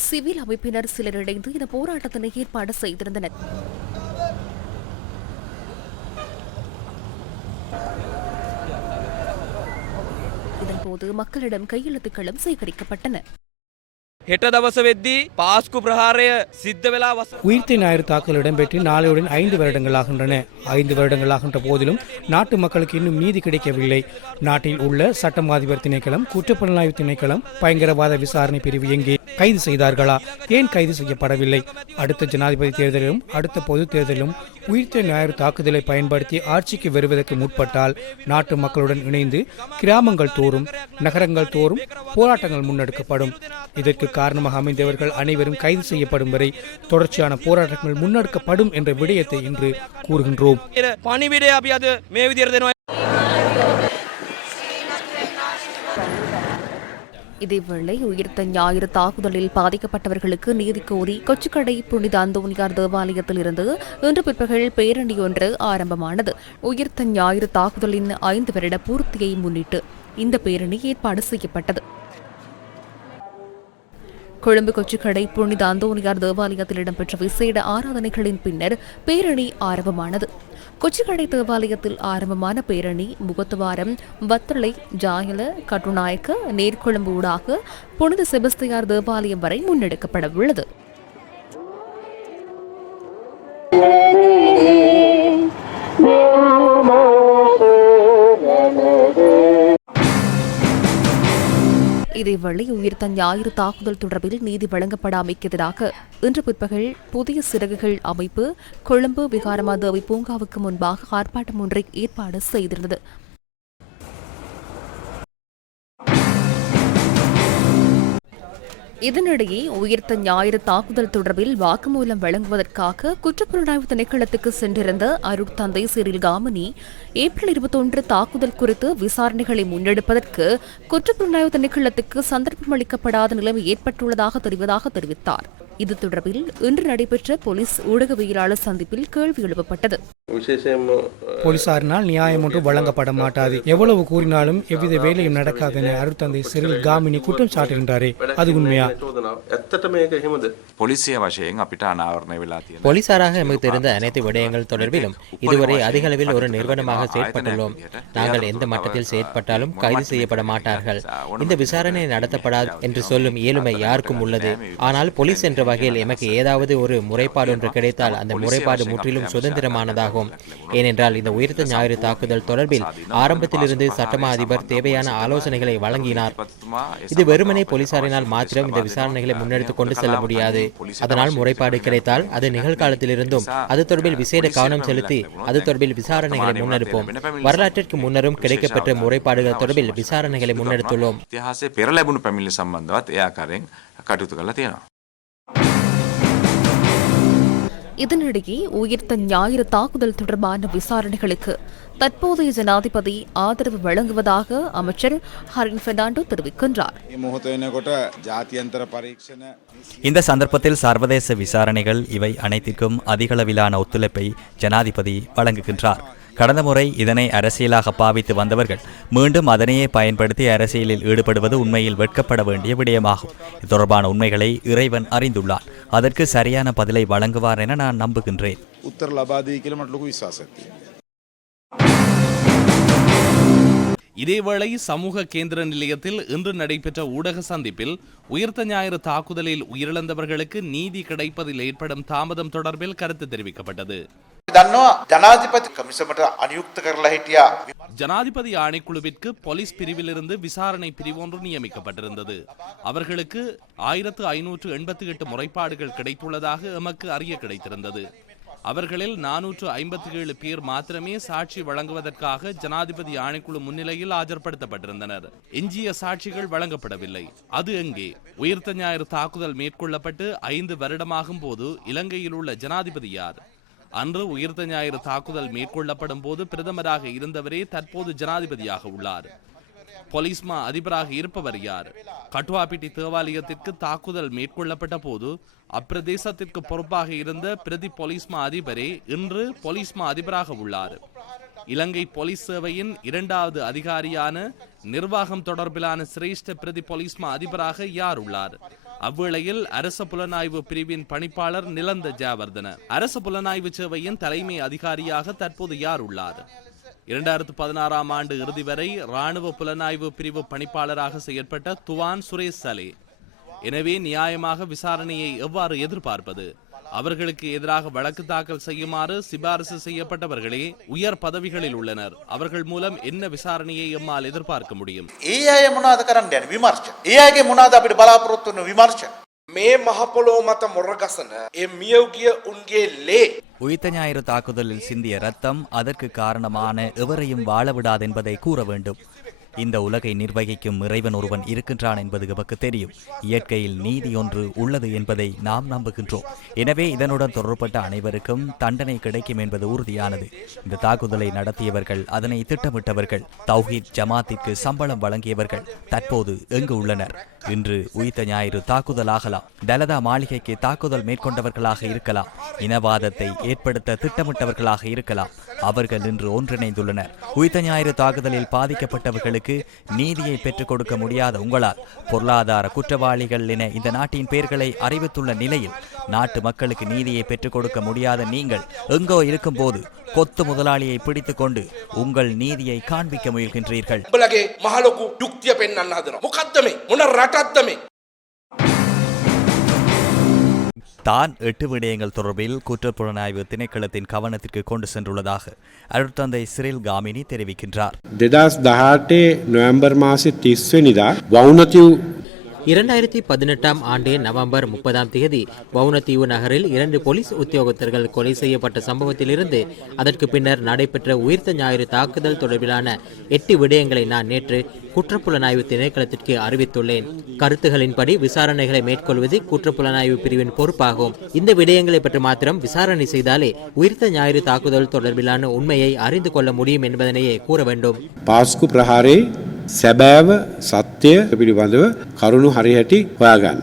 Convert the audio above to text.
Civil அமைப்பினர் சிலர் இணைந்து இந்த போராட்டத்தினை ஏற்பாடு செய்திருந்தனர் இதன்போது மக்களிடம் கையெழுத்துக்களும் சேகரிக்கப்பட்டன හෙට දවස වෙද්දී පාස්කු ප්‍රහාරය සිද්ධ වෙලා වස உயிர்த்தை ஞாயிறு தாக்கல் இடம்பெற்று நாளையுடன் ஐந்து வருடங்களாகின்றன ஐந்து வருடங்களாகின்ற போதிலும் நாட்டு மக்களுக்கு இன்னும் நீதி கிடைக்கவில்லை நாட்டில் உள்ள சட்டம் அதிபர் திணைக்களம் குற்றப்புலனாய்வு திணைக்களம் பயங்கரவாத விசாரணை பிரிவு எங்கே கைது செய்தார்களா? ஏன் கைது செய்யப்படவில்லை? அடுத்த ஜனாதிபதி தேர்தலிலும் அடுத்த பொது தேர்தலிலும் உயிர்த்த ஞாயிறு தாக்குதலை பயன்படுத்தி ஆட்சிக்கு வருவதற்கு முற்பட்டால் நாட்டு மக்களுடன் இணைந்து கிராமங்கள் தோறும் நகரங்கள் தோறும் போராட்டங்கள் முன்னெடுக்கப்படும். இதற்கு காரணமாக அமைந்தவர்கள் அனைவரும் கைது செய்யப்படும் வரை தொடர்ச்சியான போராட்டங்கள் முன்னெடுக்கப்படும் என்ற விடயத்தை இன்று கூறுகின்றோம். இதேவேளை உயிர்த்த ஞாயிறு தாக்குதலில் பாதிக்கப்பட்டவர்களுக்கு நீதி கோரி கொச்சிக்கடை புனித அந்தோனியார் தேவாலயத்தில் இருந்து இன்று பிற்பகல் பேரணி ஒன்று ஆரம்பமானது. உயிர்த்த ஞாயிறு தாக்குதலின் ஐந்து வருட பூர்த்தியை முன்னிட்டு இந்த பேரணி ஏற்பாடு செய்யப்பட்டது. கொழும்பு கொச்சிக்கடை புனித அந்தோனியார் தேவாலயத்தில் இடம்பெற்ற விசேட ஆராதனைகளின் பின்னர் பேரணி ஆரம்பமானது. கொச்சிக்கடை தேவாலயத்தில் ஆரம்பமான பேரணி முகத்துவாரம் வத்தளை ஜாயல கட்டுநாயக்க நேர்கொழும்பு ஊடாக புனித செபஸ்தியார் தேவாலயம் வரை முன்னெடுக்கப்பட உள்ளது. இதேவேளை உயிர்த்த ஞாயிறு தாக்குதல் தொடர்பில் நீதி வழங்கப்படாமைக்கு எதிராக இன்று பிற்பகல் புதிய சிறகுகள் அமைப்பு கொழும்பு விகாரமாதேவி பூங்காவுக்கு முன்பாக ஆர்ப்பாட்டம் ஒன்றை ஏற்பாடு செய்திருந்தது. இதனிடையே உயிர்த்த ஞாயிறு தாக்குதல் தொடர்பில் வாக்குமூலம் வழங்குவதற்காக குற்றப்புலனாய்வு திணைக்களத்துக்கு சென்றிருந்த அருட்தந்தை சிறில் காமினி ஏப்ரல் இருபத்தொன்று தாக்குதல் குறித்து விசாரணைகளை முன்னெடுப்பதற்கு குற்றப்புலனாய்வு திணைக்களத்துக்கு சந்தர்ப்பம் அளிக்கப்படாத நிலைமை ஏற்பட்டுள்ளதாக தெரிவதாக தெரிவித்தார். இது தொடர்பில் இன்று நடைபெற்ற போலீஸ் ஊடகவியலாளர் சந்திப்பில் கேள்வி எழுப்பப்பட்டது. போலீசாரினால் நியாயம் ஒன்று வழங்கப்பட மாட்டாது. எவ்வளவு கூறினாலும் எவ்வித வேலையும் நடக்காது என அருட்தந்தை சிறில் காமினி குற்றம் சாட்டுகின்றாரே. அது உண்மையா? போலீசாராக எமக்கு தெரிந்த அனைத்து விடயங்கள் தொடர்பிலும் இதுவரை அதிக அளவில் ஒரு நிறுவனமாக செயற்பட்டுள்ளோம். நாங்கள் எந்த மட்டத்தில் செயற்பட்டாலும் கைது செய்யப்பட மாட்டார்கள். இந்த விசாரணை நடத்தப்படாது என்று சொல்லும் இயலுமை யாருக்கும் உள்ளது. ஆனால் போலீஸ் என்ற வகையில் எமக்கு ஏதாவது ஒரு முறைப்பாடு ஒன்று கிடைத்தால் அந்த முறைப்பாடு முற்றிலும் சுதந்திரமானதாகும் ஆகும் ஏனென்றால் இந்த உயிர்த்த ஞாயிறு தாக்குதல் தொடர்பில் ஆரம்பத்திலிருந்து சட்டமா அதிபர் தேவையான ஆலோசனைகளை வழங்கினார். இது வெறுமனே போலீசாரினால் மாத்திரம் இந்த விசாரணைகளை முன்னெடுத்துக் கொண்டு செல்ல முடியாது. அதனால் முறைப்பாடு கிடைத்தால் அது நிகழ்காலத்திலிருந்தும் அது தொடர்பில் விசேட கவனம் செலுத்தி அது தொடர்பில் விசாரணைகளை முன்னெடுப்போம். வரலாற்றிற்கு முன்னரும் கிடைக்கப்பட்ட முறைப்பாடுகள் தொடர்பில் விசாரணைகளை முன்னெடுத்துள்ளோம். சம்பந்தவாத் தேனும் இதனிடையே உயிர்த்த ஞாயிறு தாக்குதல் தொடர்பான விசாரணைகளுக்கு தற்போதைய ஜனாதிபதி ஆதரவு வழங்குவதாக அமைச்சர் ஹரின் பெர்னாண்டோ தெரிவிக்கின்றார். இந்த சந்தர்ப்பத்தில் சர்வதேச விசாரணைகள் இவை அனைத்திற்கும் அதிகளவிலான ஒத்துழைப்பை ஜனாதிபதி வழங்குகின்றார் கடந்த முறை இதனை அரசியலாக பாவித்து வந்தவர்கள் மீண்டும் அதனையே பயன்படுத்தி அரசியலில் ஈடுபடுவது உண்மையில் வெட்கப்பட வேண்டிய விடயமாகும். இது தொடர்பான உண்மைகளை இறைவன் அறிந்துள்ளான். அதற்கு சரியான பதிலை வழங்குவார் என நான் நம்புகின்றேன். உத்தரலாபாதி கிலோமீட்டருக்கு இதேவேளை சமூக கேந்திர நிலையத்தில் இன்று நடைபெற்ற ஊடக சந்திப்பில் உயிர்த்த ஞாயிறு தாக்குதலில் உயிரிழந்தவர்களுக்கு நீதி கிடைப்பதில் ஏற்படும் தாமதம் தொடர்பில் கருத்து தெரிவிக்கப்பட்டது. ஜனாதிபதி ஆணைக்குழுவிற்கு போலீஸ் பிரிவிலிருந்து விசாரணை பிரிவொன்று நியமிக்கப்பட்டிருந்தது. அவர்களுக்கு ஆயிரத்து ஐநூற்று எண்பத்தி எட்டு முறைப்பாடுகள் கிடைத்துள்ளதாக எமக்கு அறிய கிடைத்திருந்தது. அவர்களில் நானூற்று ஐம்பத்தி ஏழு பேர் மாத்திரமே சாட்சி வழங்குவதற்காக ஜனாதிபதி ஆணைக்குழு முன்னிலையில் ஆஜர்படுத்தப்பட்டிருந்தனர். எஞ்சிய சாட்சிகள் வழங்கப்படவில்லை. அது எங்கே? உயிர்த்த ஞாயிறு தாக்குதல் மேற்கொள்ளப்பட்டு ஐந்து வருடமாகும் போது இலங்கையில் உள்ள ஜனாதிபதி யார்? அன்று உயிர்த்த ஞாயிறு தாக்குதல் மேற்கொள்ளப்படும் போது பிரதமராக இருந்தவரே தற்போது ஜனாதிபதியாக உள்ளார். பொலிஸ்மா அதிபராக இருப்பவர் யார்? கட்டுவாப்பிட்டி தேவாலயத்திற்கு தாக்குதல் மேற்கொள்ளப்பட்ட போது அப்பிரதேசத்திற்கு பொறுப்பாக இருந்த பிரதி பொலிஸ்மா அதிபரே இன்று பொலிஸ்மா அதிபராக உள்ளார். இலங்கை போலீஸ் சேவையின் இரண்டாவது அதிகாரியான நிர்வாகம் தொடர்பிலான சிரேஷ்ட பிரதி பொலிஸ்மா அதிபராக யார் உள்ளார்? அவ்வேளையில் அரச புலனாய்வு பிரிவின் பணிப்பாளர் நிலந்த ஜாவர்தன அரச புலனாய்வு சேவையின் தலைமை அதிகாரியாக தற்போது யார் உள்ளார்? இரண்டாயிரத்து பதினாறாம் ஆண்டு இறுதி வரை ராணுவ புலனாய்வு பிரிவு பணிப்பாளராக செயற்பட்ட துவான் சுரேஷ் சலே. எனவே நியாயமாக விசாரணையை எவ்வாறு எதிர்பார்ப்பது? அவர்களுக்கு எதிராக வழக்கு தாக்கல் செய்யுமாறு சிபாரிசு செய்யப்பட்டவர்களே உயர் பதவிகளில் உள்ளனர். அவர்கள் மூலம் என்ன விசாரணையை எம்மால் எதிர்பார்க்க முடியும்? ඒ අය මොනාද කරන්න යන විමර්ශ. ඒ අයගේ මොනාද අපිට බලාපොරොත්තු වන විමර්ශ. මේ මහපොලෝ මත මොරගසන ඒ මියව්ගිය උන්ගේ ලේ உயிர்த்த ஞாயிறு தாக்குதலில் சிந்திய ரத்தம் அதற்கு காரணமான எவரையும் வாழ விடாதென்பதை கூற வேண்டும் இந்த உலகை நிர்வகிக்கும் இறைவன் ஒருவன் இருக்கின்றான் என்பது நமக்கு தெரியும். இயற்கையில் நீதி ஒன்று உள்ளது என்பதை நாம் நம்புகின்றோம். எனவே இதனுடன் தொடர்பட்ட அனைவருக்கும் தண்டனை கிடைக்கும் என்பது உறுதியானது. இந்த தாக்குதலை நடத்தியவர்கள் அதனை திட்டமிட்டவர்கள் தௌஹீத் ஜமாத்திற்கு சம்பளம் வழங்கியவர்கள் தற்போது எங்கு உள்ளனர்? இன்று உயிர்த்த ஞாயிறு தாக்குதலாகலாம். தலதா மாளிகைக்கு தாக்குதல் மேற்கொண்டவர்களாக இருக்கலாம். இனவாதத்தை ஏற்படுத்த திட்டமிட்டவர்களாக இருக்கலாம். அவர்கள் இன்று ஒன்றிணைந்துள்ளனர். உயிர்த்த ஞாயிறு தாக்குதலில் பாதிக்கப்பட்டவர்களுக்கு நீதியை பெற்றுக் கொடுக்க முடியாத உங்களால் பொருளாதார குற்றவாளிகள் என இந்த நாட்டின் பெயர்களை அறிவித்துள்ள நிலையில் நாட்டு மக்களுக்கு நீதியை பெற்றுக் கொடுக்க முடியாத நீங்கள் எங்கோ இருக்கும்போது கொத்து முதலாளியை பிடித்துக் கொண்டு உங்கள் நீதியை காண்பிக்க முயல்கின்றீர்கள். தான் எட்டு விடயங்கள் தொடர்பில் குற்றப்புலனாய்வு திணைக்களத்தின் கவனத்திற்கு கொண்டு சென்றுள்ளதாக அருட்தந்தை சிறில் காமினி தெரிவிக்கின்றார் දෙදස් දහටේ නොවම්බර් මාසි තිස්වනිදා වෞනතිව් இரண்டாயிரத்தி பதினெட்டாம் ஆண்டு நவம்பர் முப்பதாம் தேதி வவுனத்தீவு நகரில் இரண்டு போலீஸ் உத்தியோகத்தர்கள் கொலை செய்யப்பட்ட சம்பவத்திலிருந்து அதற்கு பின்னர் நடைபெற்ற உயிர்த்த ஞாயிறு தாக்குதல் தொடர்பிலான எட்டு விடயங்களை நான் நேற்று குற்றப்புலனாய்வு திணைக்களத்திற்கு அறிவித்துள்ளேன். கருத்துகளின்படி விசாரணைகளை மேற்கொள்வது குற்றப்புலனாய்வு பிரிவின் பொறுப்பாகும். இந்த விடயங்களை பற்றி மாத்திரம் விசாரணை செய்தாலே உயிர்த்த ஞாயிறு தாக்குதல் தொடர்பிலான உண்மையை அறிந்து கொள்ள முடியும் என்பதனையே கூற வேண்டும். සැබෑව සත්‍යය පිළිබඳව කරුණු හරිහැටි හොයාගන්න.